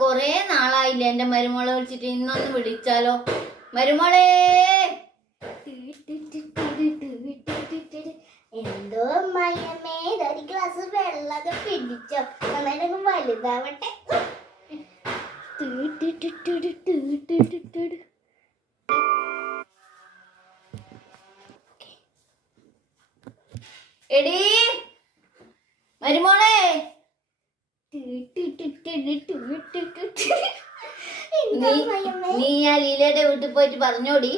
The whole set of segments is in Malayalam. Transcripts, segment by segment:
കൊറേ നാളായില്ല എന്റെ മരുമോളെ വിളിച്ചിട്ട്. ഇന്നൊന്ന് വിളിച്ചാലോ? മരുമോളെ. എന്തോ അമ്മായിയമ്മേ, ഒരു ഗ്ലാസ് വെള്ളമൊക്കെ പിടിച്ചോ, നന്നായിട്ട് വലുതാവട്ടെ. എടീ മരുമോളെ, നീ ആ ലീലയുടെ വീട്ടിൽ പോയിട്ട് പറഞ്ഞോടി.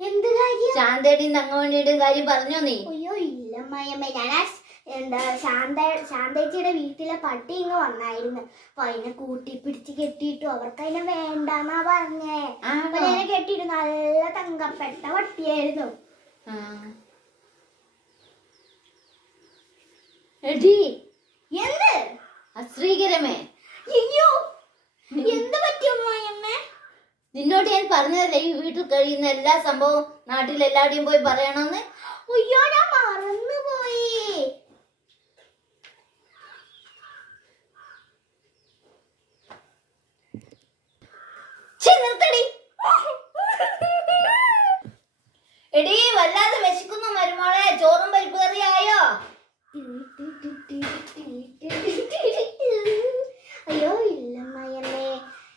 എന്ത് കാര്യം? ശാന്തയുടെയും തങ്കമണിയുടെയും കാര്യം പറഞ്ഞോ നീ? അയ്യോ ഇല്ല അമ്മായിയമ്മേ, ഞാൻ ശാന്തേച്ചിയുടെ വീട്ടിലെ പട്ടി ഇങ്ങ് വന്നായിരുന്നു. അപ്പൊ അതിനെ കൂട്ടി പിടിച്ച് കെട്ടിയിട്ടു. അവർക്ക് അതിനെ വേണ്ടെന്നാ പറഞ്ഞേ. അപ്പൊ അതിനെ കെട്ടിയിട്ട് നല്ല തങ്കപ്പെട്ട പട്ടിയായിരുന്നു. എടി എന്ത് അശ്രീകരമേ, അയ്യോ എന്ത് പറ്റി അമ്മായിയമ്മേ? നിന്നോട് ഞാൻ പറഞ്ഞതല്ലേ ഈ വീട്ടിൽ കഴിയുന്ന എല്ലാ സംഭവവും നാട്ടിലെല്ലാവരുടെയും പോയി പറയണമെന്ന്. അയ്യോ ഞാൻ മറന്നുപോയി. നിർത്തടി. എടീ വല്ലാതെ വിശക്കുന്നു മരുമോളെ. ചോറും പരിപ്പ് കറിയായോ? അയ്യോ ഇല്ലമ്മയമ്മേ,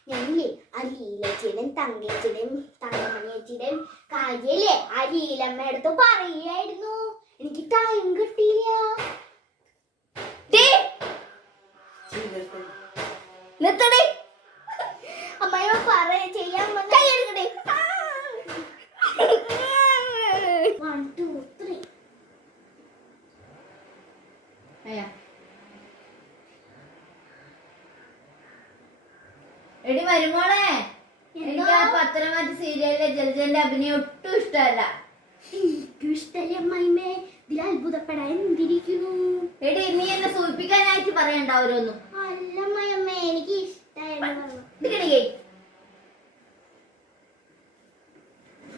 ഞങ്ങളെ ആ ലീലച്ചനും തങ്കേച്ചിയുടെയും തങ്കമണിയച്ചിയുടെയും കാര്യല്ലേ ആ ലീലമ്മ എടുത്ത് പറയായിരുന്നു. എനിക്ക് ടൈം കിട്ടിയില്ല. നിർത്തടി. അമ്മയമ്മ ചെയ്യാൻ കൈയെടുക്കടി. 1 2 3. എടി മരുമോളെ, എനിക്ക് ആ പത്തനംതിട്ട സീരിയലിലെ ജലജന്റെ അഭിനയം ഒട്ടും ഇഷ്ടമല്ല. എനിക്കും ഇഷ്ടല്ലേ അമ്മായിമ്മേ, ഇതിൽ അത്ഭുതപ്പെടാൻ എന്തിരിക്കുന്നു? എടി നീ എന്നെ സൂചിപ്പിക്കാനായിട്ട് പറയണ്ട ഓരോന്നും. അല്ല അമ്മായിയമ്മേ, എനിക്ക് ഇഷ്ടമായിരുന്നു.